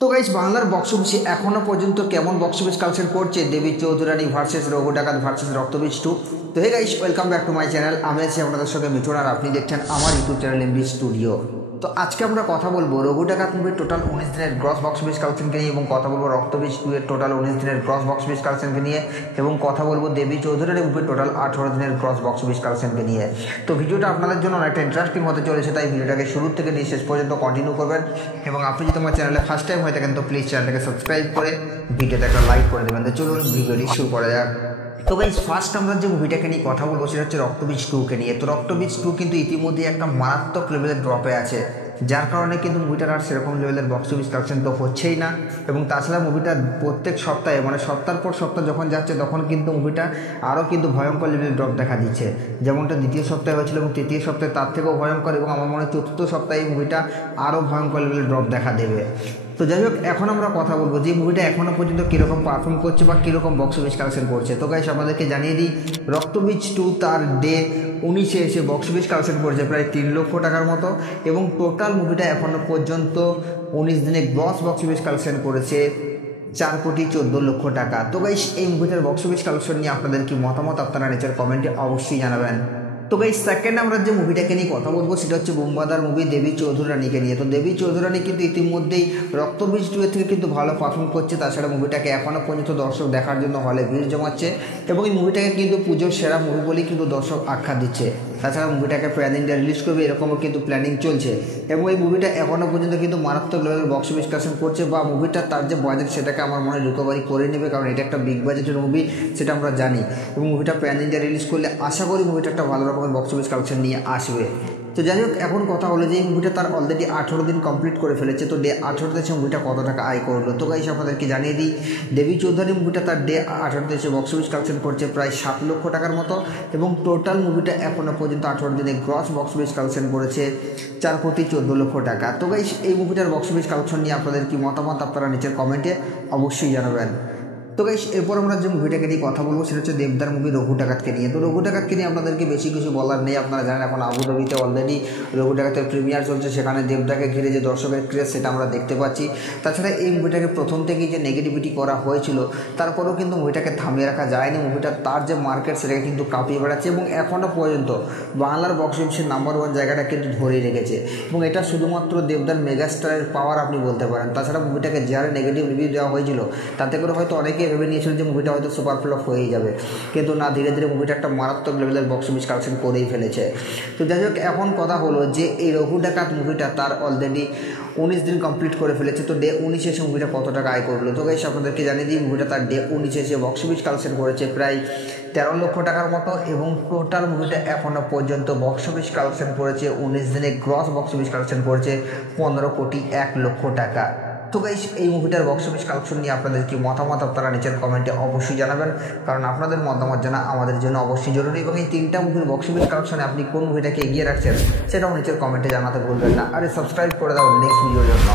তো গাইস বাংলার বক্স অফিসে এখনো পর্যন্ত কেমন বক্স অফিস কালেকশন করছে দেবী চৌধুরানী ভার্সেস রঘু ডাকাত ভার্সেস রক্তবীজ 2। তো hey guys welcome back to my channel. আমি আছি আপনাদের সঙ্গে মিঠুন আর আপনি দেখছেন আমার ইউটিউব চ্যানেল এমবি স্টুডিও। তো আজকে আমরা কথা বলবো রঘু ডাকাত মুভির টোটাল 19 দিনের গ্রস বক্স অফিস কালেকশনকে নিয়ে, এবং কথা বলবো রক্তবীজ 2 এর টোটাল 19 দিনের গ্রস বক্স অফিস কালেকশনকে নিয়ে, এবং কথা বলবো দেবী চৌধুরানী মুভির টোটাল 18 দিনের গ্রস বক্স অফিস কালেকশনকে নিয়ে। তো ভিডিওটা আপনাদের জন্য অনেকটা ইন্টারেস্টিং হতে চলেছে, তাই ভিডিওটাকে শুরু থেকে নিয়ে শেষ পর্যন্ত কন্টিনিউ করবেন। এবং আপনি যদি আমার চ্যানেলে ফার্স্ট টাইম হয়ে থাকেন তো প্লিজ চ্যানেলটাকে সাবস্ক্রাইব করে ভিডিওতে একটা লাইক করে দেবেন। তো চলুন ভিডিওটি শুরু করা যাক। তো গাইস ফার্স্ট আমরা যে মুভিটাকে নিয়ে কথা বলবো সেটা হচ্ছে রক্তবীজ 2 কে নিয়ে। তো রক্তবীজ 2 কিন্তু ইতিমধ্যে একটা মারাত্মক লেভেলের ড্রপে আছে, যার কারণে কিন্তু মুভিটার আর সেরকম লেভেলের বক্স অফিস কালেকশন তো হচ্ছেই না। এবং তাছাড়া মুভিটা প্রত্যেক সপ্তাহে মানে সপ্তাহের পর সপ্তাহ যখন যাচ্ছে তখন কিন্তু মুভিটা আরও কিন্তু ভয়ঙ্কর লেভেলের ড্রপ দেখা দিচ্ছে, যেমনটা দ্বিতীয় সপ্তাহে হয়েছিল এবং তৃতীয় সপ্তাহে তার থেকেও ভয়ঙ্কর, এবং আমার মনে হয় চতুর্থ সপ্তাহে এই মুভিটা আরও ভয়ঙ্কর লেভেলের ড্রপ দেখা দেবে। তো যাই হোক এখন আমরা কথা বলবো যে মুভিটা এখনও পর্যন্ত কীরকম পারফর্ম করছে বা কীরকম বক্স অফিস কালেকশন করছে। তো গাইস আমাদেরকে জানিয়ে দিই, রক্তবীজ 2 তার ডে 19-এ এসে বক্স অফিস কালেকশন করেছে প্রায় 3 লক্ষ টাকার মতো, এবং টোটাল মুভিটা এখনও পর্যন্ত 19 দিনে গ্রস বক্স অফিস কালেকশন করেছে 4,14,00,000 টাকা। তো গাইস এই মুভিটার বক্স অফিস কালেকশন নিয়ে আপনাদের কি মতামত আপনারা নিচের কমেন্টে অবশ্যই জানাবেন। তো গাইস সেকেন্ড আমরা যে মুভিটাকে নিয়ে কথা বলবো সেটা হচ্ছে বুম্বাদার মুভি দেবী চৌধুরানীকে নিয়ে। তো দেবী চৌধুরানী কিন্তু ইতিমধ্যেই রক্তবীজ 2 থেকে কিন্তু ভালো পারফর্ম করছে, তাছাড়া মুভিটাকে এখনও পর্যন্ত দর্শক দেখার জন্য হলে ভিড় জমাচ্ছে, এবং এই মুভিটাকে কিন্তু পুজোর সেরা মুভি বলেই কিন্তু দর্শক আখ্যা দিচ্ছে। তাছাড়া মুভিটাকে প্ল্যানিং দিয়ে রিলিজ করবে এরকমও কিন্তু প্ল্যানিং চলছে, এবং এই মুভিটা এখনও পর্যন্ত কিন্তু মারাত্মক লেভেলের বক্স অফিস কালেকশন করছে, বা মুভিটা তার যে বাজেট সেটাকে আমার মনে হয় রিকভারি করে নেবে, কারণ এটা একটা বিগ বাজেটের মুভি সেটা আমরা জানি। এবং মুভিটা প্ল্যানিং দিয়ে রিলিজ করলে আশা করি মুভিটা একটা ভালো রকমের বক্স অফিস কালেকশন নিয়ে আসবে। তো যাই হোক এখন কথা হলো যে এই মুভিটা তার অলরেডি 18 দিন কমপ্লিট করে ফেলেছে। তো ডে 18তে এসে মুভিটা কত টাকা আয় করলো, তো গাইস আপনাদেরকে জানিয়ে দিই, দেবী চৌধুরী মুভিটা তার ডে 18তে এসে বক্স অফিস কালেকশন করছে প্রায় 7 লক্ষ টাকার মতো, এবং টোটাল মুভিটা এখনও পর্যন্ত 18 দিনে গ্রস বক্স অফিস কালেকশন করেছে 4,14,00,000 টাকা। তো গাইস এই মুভিটার বক্স অফিস কালেকশন নিয়ে আপনাদের কি মতামত আপনারা নিচের কমেন্টে অবশ্যই জানাবেন। তো গাইস এরপর আমরা যে মুভিটাকে নিয়ে কথা বলবো সেটা হচ্ছে দেবদার মুভি রঘু ডাকাতকে নিয়ে। তো রঘু ডাকাতকে নিয়ে আপনাদেরকে বেশি কিছু বলার নেই, আপনারা জানেন এখন আবুধাবিতে অলরেডি রঘু ডাকাতের প্রিমিয়ার চলছে, সেখানে দেবদাকে ঘিরে যে দর্শকের ক্রেজ সেটা আমরা দেখতে পাচ্ছি। তাছাড়া এই মুভিটাকে প্রথম থেকেই যে নেগেটিভিটি করা হয়েছিল তারপরেও কিন্তু মুভিটাকে থামিয়ে রাখা যায়নি, মুভিটা তার যে মার্কেট সেটাকে কিন্তু কাঁপিয়ে বেড়াচ্ছে, এবং এখনও পর্যন্ত বাংলার বক্স অফিসের নাম্বার 1 জায়গাটা কিন্তু ধরেই রেখেছে, এবং এটা শুধুমাত্র দেবদার মেগাস্টারের পাওয়ার আপনি বলতে পারেন। তাছাড়া মুভিটাকে যারা নেগেটিভ রিভিউ দেওয়া হয়েছিল তাতে করে হয়তো অনেকে ভেবে নিয়েছিল যে মুভিটা হয়তো সুপার ফ্লপ হয়েই যাবে, কিন্তু না, ধীরে ধীরে মুভিটা একটা মারাত্মক লেভেলের বক্স অফিস কালেকশন করেই ফেলেছে। তো যাই হোক এখন কথা হলো যে এই রঘু ডাকাত মুভিটা তার অলরেডি 19 দিন কমপ্লিট করে ফেলেছে। তো ডে 19 এসে মুভিটা কত টাকা আয় করলো, তো গাইস আপনাদেরকে জানিয়ে দিই মুভিটা তার ডে 19 এসে বক্স অফিস কালেকশন করেছে প্রায় 13 লক্ষ টাকার মতো, এবং টোটাল মুভিটা এখনও পর্যন্ত বক্স অফিস কালেকশন করেছে 19 দিনে গ্রস বক্স অফিস কালেকশন করেছে 15,01,00,000 টাকা। তো গাইস এই মুভিটার বক্স অফিস কালেকশন নিয়ে আপনাদের কি মতামত আপনারা নিচের কমেন্টে অবশ্যই জানাবেন, কারণ আপনাদের মতামত জানা আমাদের জন্য অবশ্যই জরুরি। এবং এই 3টা মুভির বক্স অফিস কালেকশনে আপনি কোন মুভিটাকে এগিয়ে রাখছেন সেটাও নিচের কমেন্টে জানাতে ভুলবেন না, আর সাবস্ক্রাইব করে দাও নেক্সট ভিডিওর জন্য।